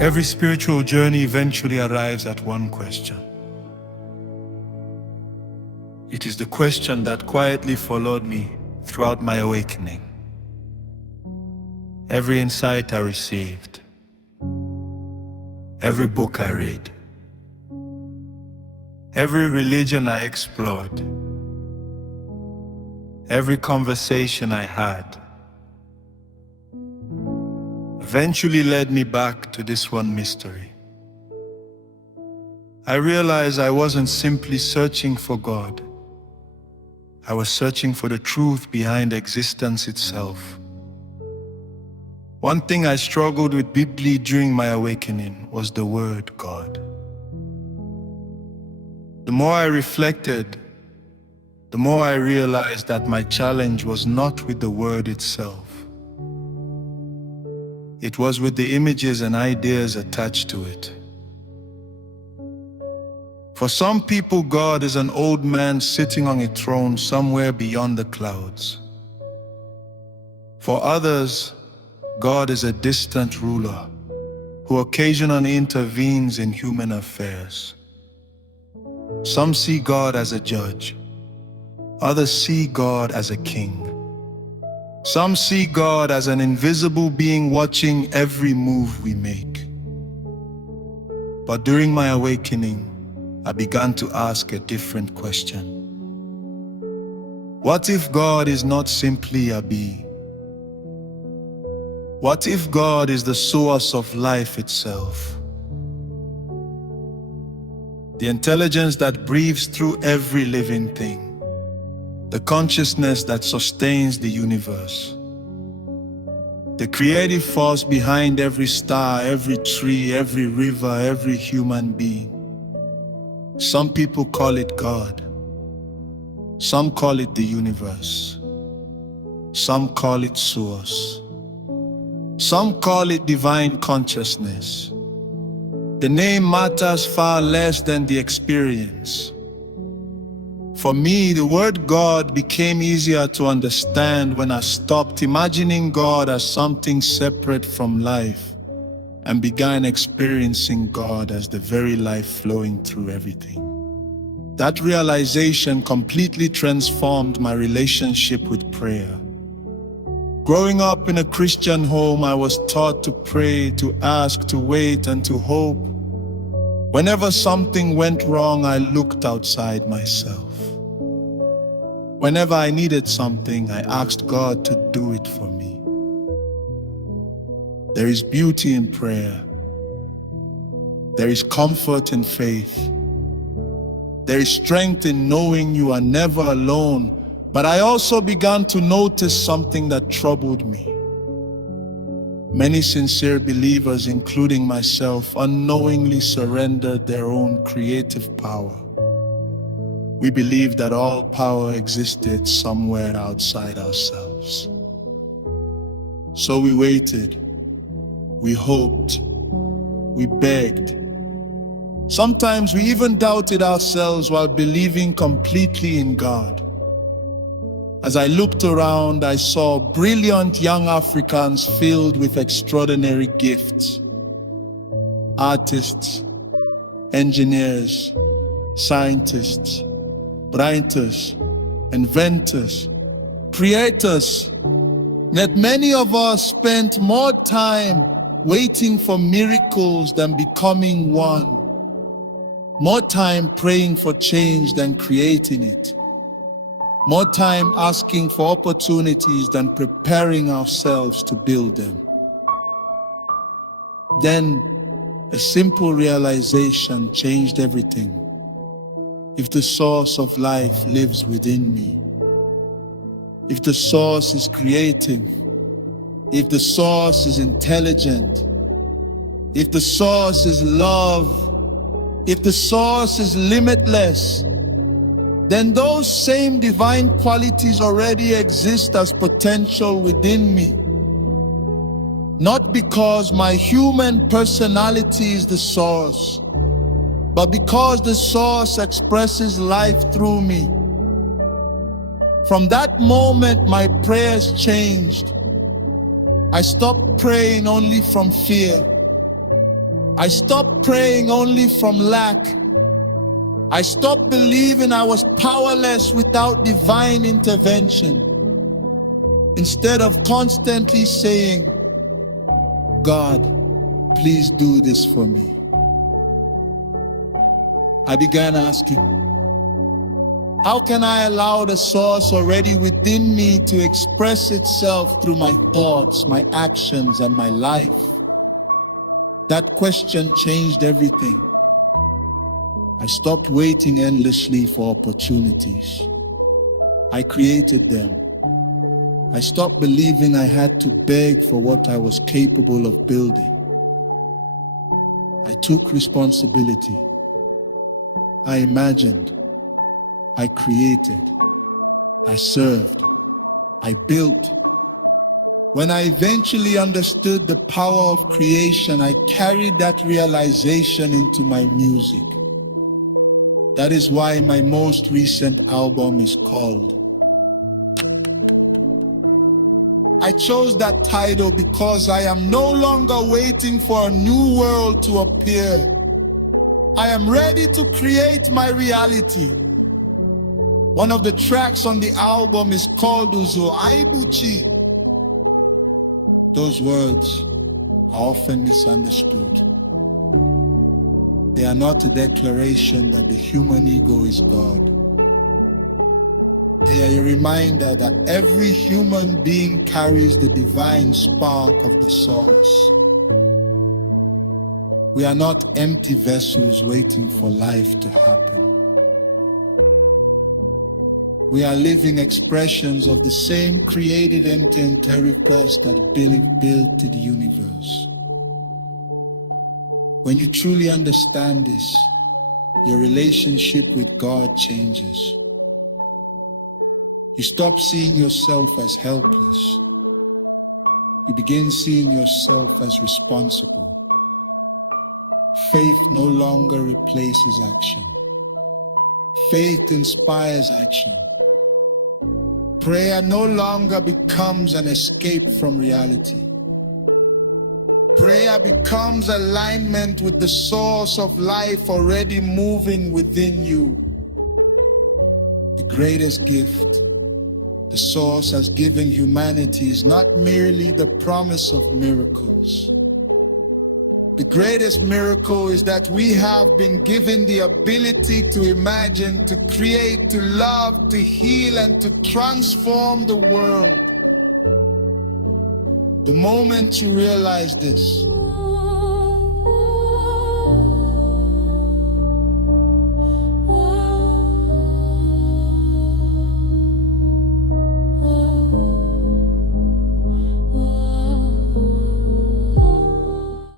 Every spiritual journey eventually arrives at one question. It is the question that quietly followed me throughout my awakening. Every insight I received, every book I read, every religion I explored, every conversation I had, eventually led me back to this one mystery. I realized I wasn't simply searching for God. I was searching for the truth behind existence itself. One thing I struggled with deeply during my awakening was the word God. The more I reflected, the more I realized that my challenge was not with the word itself. It was with the images and ideas attached to it. For some people, God is an old man sitting on a throne somewhere beyond the clouds. For others, God is a distant ruler who occasionally intervenes in human affairs. Some see God as a judge. Others see God as a king. Some see God as an invisible being watching every move we make. But during my awakening, I began to ask a different question. What if God is not simply a being? What if God is the source of life itself? The intelligence that breathes through every living thing. The consciousness that sustains the universe. The creative force behind every star, every tree, every river, every human being. Some people call it God. Some call it the universe. Some call it source. Some call it divine consciousness. The name matters far less than the experience. For me, the word God became easier to understand when I stopped imagining God as something separate from life and began experiencing God as the very life flowing through everything. That realization completely transformed my relationship with prayer. Growing up in a Christian home, I was taught to pray, to ask, to wait, and to hope. Whenever something went wrong, I looked outside myself. Whenever I needed something, I asked God to do it for me. There is beauty in prayer. There is comfort in faith. There is strength in knowing you are never alone. But I also began to notice something that troubled me. Many sincere believers, including myself, unknowingly surrendered their own creative power. We believed that all power existed somewhere outside ourselves. So we waited, we hoped, we begged. Sometimes we even doubted ourselves while believing completely in God. As I looked around, I saw brilliant young Africans filled with extraordinary gifts. Artists, engineers, scientists, writers, inventors, creators. Yet many of us spent more time waiting for miracles than becoming one. More time praying for change than creating it. More time asking for opportunities than preparing ourselves to build them. Then, a simple realization changed everything. If the source of life lives within me, if the source is creative, if the source is intelligent, if the source is love, if the source is limitless, then those same divine qualities already exist as potential within me. Not because my human personality is the source, but because the source expresses life through me. From that moment, my prayers changed. I stopped praying only from fear. I stopped praying only from lack. I stopped believing I was powerless without divine intervention. Instead of constantly saying, God, please do this for me, I began asking, how can I allow the source already within me to express itself through my thoughts, my actions, and my life? That question changed everything. I stopped waiting endlessly for opportunities. I created them. I stopped believing I had to beg for what I was capable of building. I took responsibility. I imagined. I created. I served. I built. When I eventually understood the power of creation, I carried that realization into my music. That is why my most recent album is called. I chose that title because I am no longer waiting for a new world to appear. I am ready to create my reality. One of the tracks on the album is called Uzo Aibuchi. Those words are often misunderstood. They are not a declaration that the human ego is God. They are a reminder that every human being carries the divine spark of the source. We are not empty vessels waiting for life to happen. We are living expressions of the same created entity and terrifice that built the universe. When you truly understand this, your relationship with God changes. You stop seeing yourself as helpless. You begin seeing yourself as responsible. Faith no longer replaces action. Faith inspires action. Prayer no longer becomes an escape from reality. Prayer becomes alignment with the source of life already moving within you. The greatest gift the source has given humanity is not merely the promise of miracles. The greatest miracle is that we have been given the ability to imagine, to create, to love, to heal, and to transform the world. The moment you realize this,